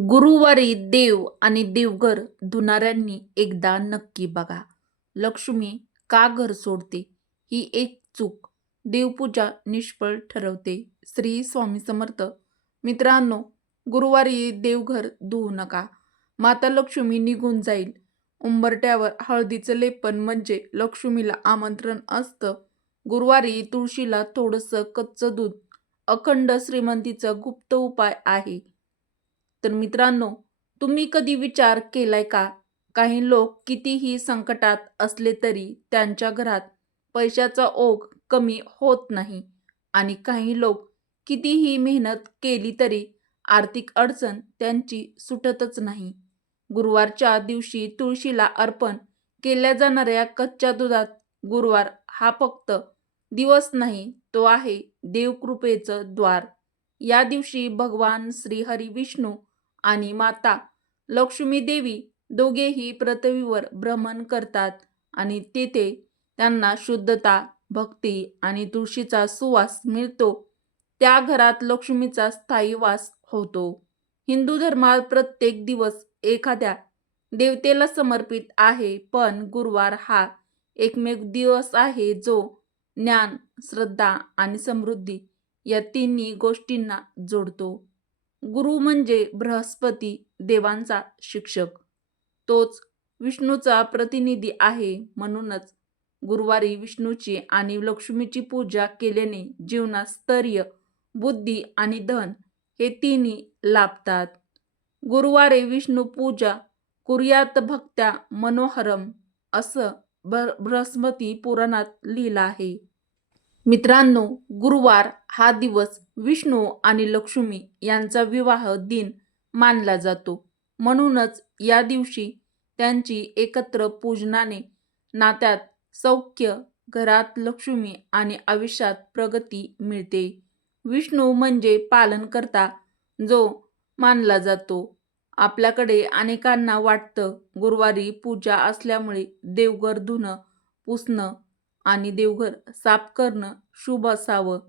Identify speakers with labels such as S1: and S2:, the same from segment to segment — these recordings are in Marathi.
S1: गुरुवारी देव आणि देवघर धुणाऱ्यांनी एकदा नक्की बघा. लक्ष्मी का घर सोडते? ही एक चूक. देवपूजा निष्फळ ठरवते. श्री स्वामी समर्थ. मित्रांनो गुरुवारी देवघर धुवू नका. माता लक्ष्मी निघून जाईल. उंबरट्यावर हळदीचं लेपन म्हणजे लक्ष्मीला आमंत्रण असतं. गुरुवारी तुळशीला थोडंसं कच्चं दूध. अखंड श्रीमंतीचा गुप्त उपाय आहे. तर मित्रांनो तुम्ही कधी विचार केलाय का? काही लोक कितीही संकटात असले तरी त्यांच्या घरात पैशाचा ओघ कमी होत नाही आणि काही लोक कितीही मेहनत केली तरी आर्थिक अडचण त्यांची सुटतच नाही. गुरुवारच्या दिवशी तुळशीला अर्पण केल्या जाणाऱ्या कच्च्या दुधात गुरुवार हा फक्त दिवस नाही तो आहे देवकृपेचं द्वार. या दिवशी भगवान श्रीहरी विष्णू आणि माता लक्ष्मी देवी दोघेही पृथ्वीवर भ्रमण करतात आणि तेथे त्यांना शुद्धता भक्ती आणि तुळशीचा सुवास मिळतो. त्या घरात लक्ष्मीचा स्थायी वास होतो. हिंदू धर्मात प्रत्येक दिवस एखाद्या देवतेला समर्पित आहे पण गुरुवार हा एकमेव दिवस आहे जो ज्ञान श्रद्धा आणि समृद्धी या तिन्ही गोष्टींना जोडतो. गुरु म्हणजे बृहस्पती देवांचा शिक्षक. तोच विष्णूचा प्रतिनिधी आहे म्हणूनच गुरुवारी विष्णूची आणि लक्ष्मीची पूजा केल्याने जीवनात स्थैर्य बुद्धी आणि धन हे तिन्ही लाभतात. गुरुवारी विष्णू पूजा कुर्यात भक्त्या मनोहरम असं ब्र बृहस्पती पुराणात लिहिलं आहे. मित्रांनो गुरुवार हा दिवस विष्णू आणि लक्ष्मी यांचा विवाह दिन मानला जातो. म्हणूनच या दिवशी त्यांची एकत्र पूजनाने नात्यात सौख्य घरात लक्ष्मी आणि आयुष्यात प्रगती मिळते. विष्णू म्हणजे पालनकर्ता जो मानला जातो. आपल्याकडे अनेकांना वाटतं गुरुवारी पूजा असल्यामुळे देवघर धुणं पुसणं आणि देवघर साफ करणं शुभ असावं.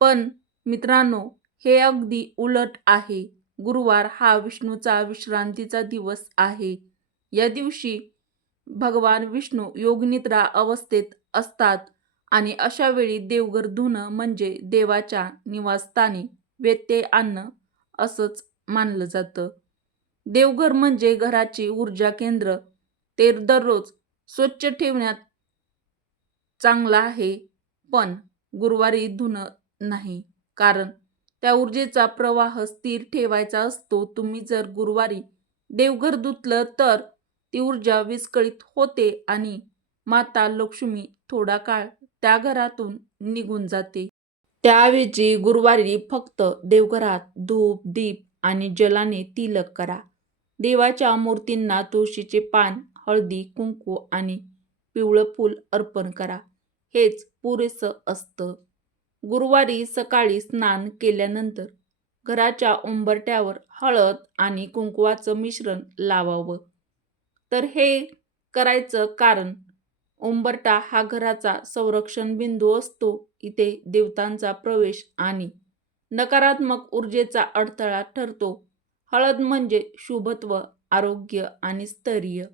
S1: पण मित्रांनो हे अगदी उलट आहे. गुरुवार हा विष्णूचा विश्रांतीचा दिवस आहे. या दिवशी भगवान विष्णू योगनिद्रा अवस्थेत असतात आणि अशा वेळी देवघर धुणं म्हणजे देवाच्या निवासस्थानी व्यत्यय आणणं असंच मानलं जातं. देवघर म्हणजे घराची ऊर्जा केंद्र. ते दररोज स्वच्छ ठेवण्यात चांगला आहे पण गुरुवारी धुणं नाही. कारण त्या ऊर्जेचा प्रवाह स्थिर ठेवायचा असतो. तुम्ही जर गुरुवारी देवघर धुतलं तर ती ऊर्जा विस्कळीत होते आणि माता लक्ष्मी थोडा काळ त्या घरातून निघून जाते. त्याऐवजी गुरुवारी फक्त देवघरात धूप दीप आणि जलाने तिलक करा. देवाच्या मूर्तींना तुळशीचे पान हळदी कुंकू आणि पिवळं फूल अर्पण करा. हेच पुरेसं असतं. गुरुवारी सकाळी स्नान केल्यानंतर घराच्या उंबरट्यावर हळद आणि कुंकवाचं मिश्रण लावावं. तर हे करायचं कारण उंबरटा हा घराचा संरक्षण बिंदू असतो. इथे देवतांचा प्रवेश आणि नकारात्मक ऊर्जेचा अडथळा ठरतो. हळद म्हणजे शुभत्व आरोग्य आणि स्थैर्य.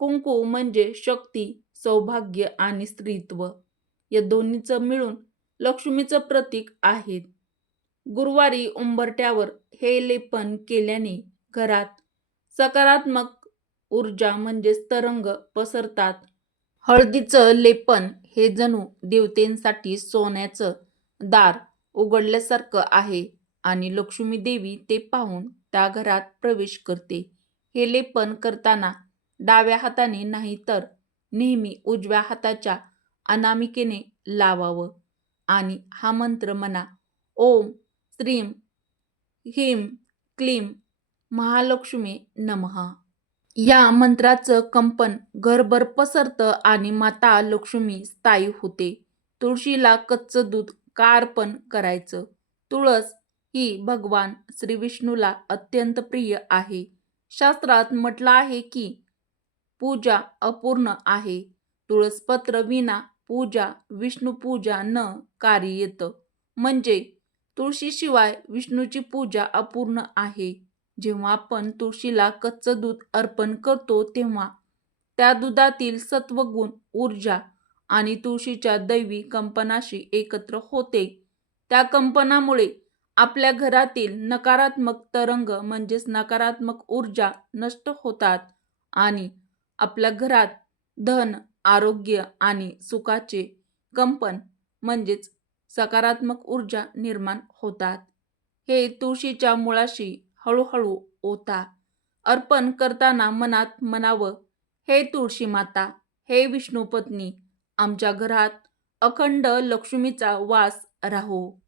S1: कुंकू म्हणजे शक्ती सौभाग्य आणि स्त्रीत्व. या दोन्हीचं मिळून लक्ष्मीचं प्रतीक आहेत गुरुवारी उंबरट्यावर हे लेपन केल्याने घरात सकारात्मक ऊर्जा म्हणजेच तरंग पसरतात. हळदीचं लेपन हे जणू देवतेंसाठी सोन्याचं दार उघडल्यासारखं आहे आणि लक्ष्मी देवी ते पाहून त्या घरात प्रवेश करते. हे लेपन करताना डाव्या हाताने नाही तर नेहमी उजव्या हाताच्या अनामिकेने लावावं. आणि हा मंत्र म्हणा ओम श्रीम ह्रीम क्लीम महालक्ष्मी नमः. या मंत्राचं कंपन घरभर पसरतं आणि माता लक्ष्मी स्थायी होते. तुळशीला कच्चं दूध का अर्पण करायचं. तुळस ही भगवान श्री विष्णूला अत्यंत प्रिय आहे. शास्त्रात म्हटलं आहे की पूजा अपूर्ण आहे. तुळसपत्र विना पूजा विष्णुपूजा न कार्य येतं म्हणजे तुळशीशिवाय विष्णूची पूजा अपूर्ण आहे. जेव्हा आपण तुळशीला कच्चं दूध अर्पण करतो तेव्हा त्या दुधातील सत्वगुण ऊर्जा आणि तुळशीच्या दैवी कंपनाशी एकत्र होते. त्या कंपनामुळे आपल्या घरातील नकारात्मक तरंग म्हणजेच नकारात्मक ऊर्जा नष्ट होतात आणि आपल्या घरात धन आरोग्य आणि सुखाचे कंपन म्हणजेच सकारात्मक ऊर्जा निर्माण होतात. हे तुळशीच्या मुळाशी हळूहळू ओता. अर्पण करताना मनात म्हणावं हे तुळशी माता हे विष्णुपत्नी आमच्या घरात अखंड लक्ष्मीचा वास राहो.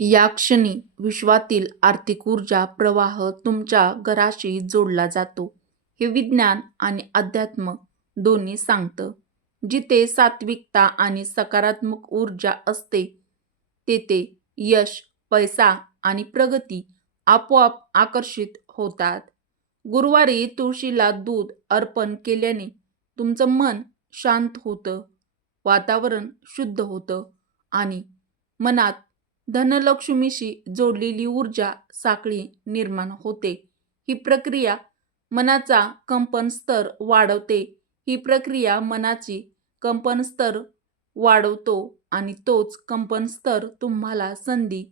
S1: या क्षणी विश्वातील आर्थिक ऊर्जा प्रवाह तुमच्या घराशी जोडला जातो. हे विज्ञान आणि अध्यात्म दोन्ही सांगतं. जिथे सात्विकता आणि सकारात्मक ऊर्जा असते तेथे यश पैसा आणि प्रगती आपोआप आकर्षित होतात. गुरुवारी तुळशीला दूध अर्पण केल्याने तुमचं मन शांत होतं वातावरण शुद्ध होतं आणि मनात धनलक्ष्मीशी जोडलेली ऊर्जा साखळी निर्माण होते. ही प्रक्रिया मनाचा कंपन स्तर वाढवते. ही प्रक्रिया मनाची कंपन स्तर वाढवतो आणि तोच कंपन स्तर तुम्हाला संधी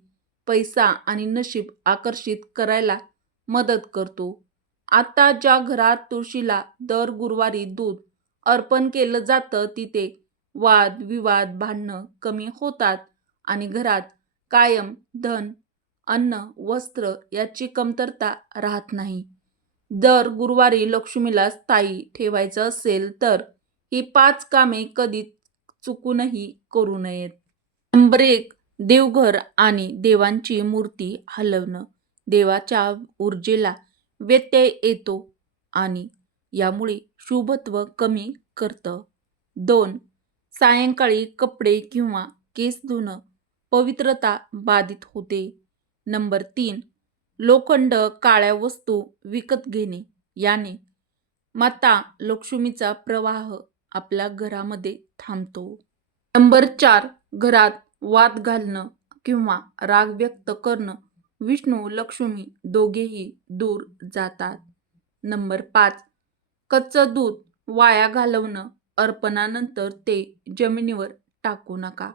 S1: पैसा आणि नशीब आकर्षित करायला मदत करतो. आता ज्या घरात तुळशीला दर गुरुवारी दूध अर्पण केलं जातं तिथे वाद विवाद भांडणं कमी होतात आणि घरात कायम धन अन्न वस्त्र याची कमतरता राहत नाही. दर गुरुवारी लक्ष्मीला स्थायी ठेवायचं असेल तर ही पाच कामे कधी चुकूनही करू नयेत. नंबर एक देवघर आणि देवांची मूर्ती हलवणं देवाच्या ऊर्जेला व्यत्यय येतो आणि यामुळे शुभत्व कमी करतं. दोन सायंकाळी कपडे किंवा केस धुणं पवित्रता बाधित होते. नंबर तीन लोखंड काळ्या वस्तू विकत घेणे याने माता लक्ष्मीचा प्रवाह आपल्या घरामध्ये थांबतो. नंबर चार घरात वाद घालणं किंवा राग व्यक्त करणं विष्णू लक्ष्मी दोघेही दूर जातात. नंबर पाच कच्चं दूध वाया घालवणं अर्पणानंतर ते जमिनीवर टाकू नका.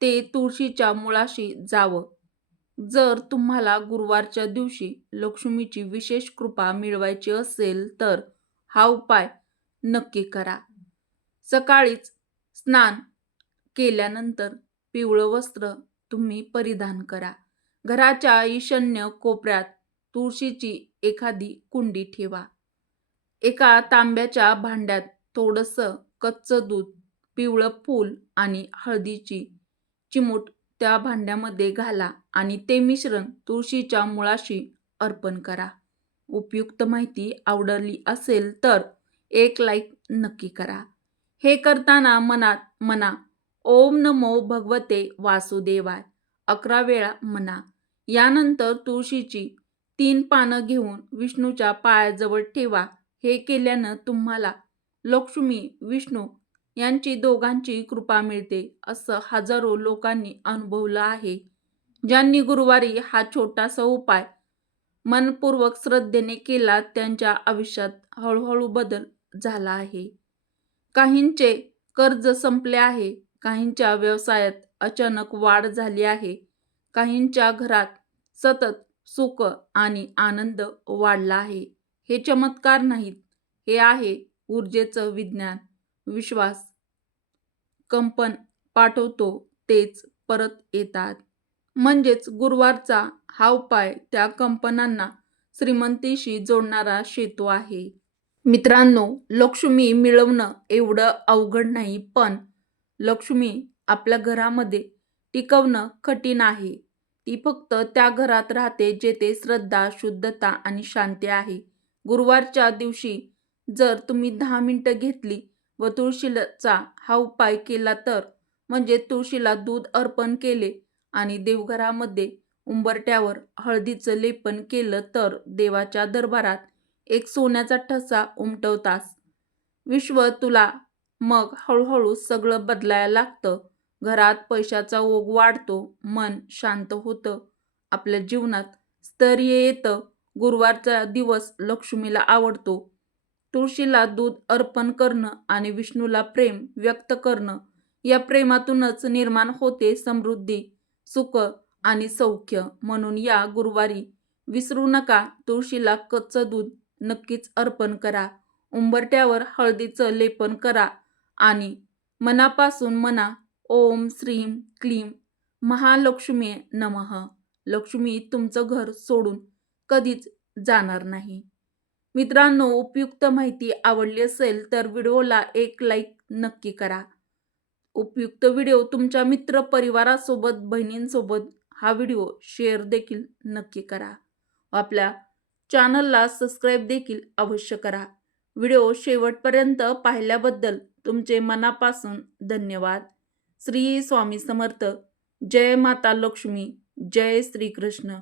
S1: ते तुळशीच्या मुळाशी जावं जर तुम्हाला गुरुवारच्या दिवशी लक्ष्मीची विशेष कृपा मिळवायची असेल तर हा उपाय नक्की करा. सकाळीच स्नान केल्यानंतर पिवळं वस्त्र तुम्ही परिधान करा. घराच्या ईशान्य कोपऱ्यात तुळशीची एखादी कुंडी ठेवा. एका तांब्याच्या भांड्यात थोडंसं कच्चं दूध पिवळं फूल आणि हळदीची चिमूट त्या भांड्यामध्ये घाला आणि ते मिश्रण तुळशीच्या मुळाशी अर्पण करा. उपयुक्त माहिती आवडली असेल तर एक लाईक नक्की करा. हे करताना मनात म्हणा ओम नमो भगवते वासुदेवाय अकरा वेळा म्हणा. यानंतर तुळशीची तीन पानं घेऊन विष्णूच्या पायाजवळ ठेवा. हे केल्यानं तुम्हाला लक्ष्मी विष्णू यांची दोघांची कृपा मिळते असं हजारो लोकांनी अनुभवलं आहे. ज्यांनी गुरुवारी हा छोटासा उपाय मनपूर्वक श्रद्धेने केला त्यांच्या आयुष्यात हळूहळू बदल झाला आहे. काहींचे कर्ज संपले आहे काहींच्या व्यवसायात अचानक वाढ झाली आहे काहींच्या घरात सतत सुख आणि आनंद वाढला आहे. हे चमत्कार नाहीत हे आहे ऊर्जेचं विज्ञान. विश्वास. कंपन पाठवतो तेच परत येतात. म्हणजेच गुरुवारचा हा उपाय त्या कंपनांना श्रीमंतीशी जोडणारा सेतू आहे. मित्रांनो लक्ष्मी मिळवणं एवढं अवघड नाही पण लक्ष्मी आपल्या घरामध्ये टिकवणं कठीण आहे. ती फक्त त्या घरात राहते जेथे श्रद्धा शुद्धता आणि शांती आहे. गुरुवारच्या दिवशी जर तुम्ही दहा मिनटं घेतली व तुळशीचा हा उपाय केला तर म्हणजे तुळशीला दूध अर्पण केले आणि देवघरामध्ये उंबरट्यावर हळदीचं लेपन केलं तर देवाच्या दरबारात एक सोन्याचा ठसा उमटवतास. विश्व तुला मग हळूहळू सगळं बदलायला लागतं. घरात पैशाचा ओघ वाढतो मन शांत होतं. आपल्या जीवनात स्थैर्य येतं. गुरुवारचा दिवस लक्ष्मीला आवडतो. तुळशीला दूध अर्पण करणं आणि विष्णूला प्रेम व्यक्त करणं या प्रेमातूनच निर्माण होते समृद्धी सुख आणि सौख्य म्हणून या गुरुवारी विसरू नका तुळशीला कच्चं दूध नक्कीच अर्पण करा. उंबरट्यावर हळदीचं लेपन करा आणि मनापासून मना ओम श्रीम क्लीम महालक्ष्मी नमः. लक्ष्मी तुमचं घर सोडून कधीच जाणार नाही. मित्रांनो उपयुक्त माहिती आवडली असेल तर व्हिडिओला एक लाईक नक्की करा. उपयुक्त व्हिडिओ तुमच्या मित्र परिवारासोबत बहिणींसोबत हा व्हिडिओ शेअर देखील नक्की करा. आपल्या चॅनलला सबस्क्राईब देखील अवश्य करा. व्हिडिओ शेवटपर्यंत पाहिल्याबद्दल तुमचे मनापासून धन्यवाद. श्री स्वामी समर्थ. जय माता लक्ष्मी. जय श्रीकृष्ण.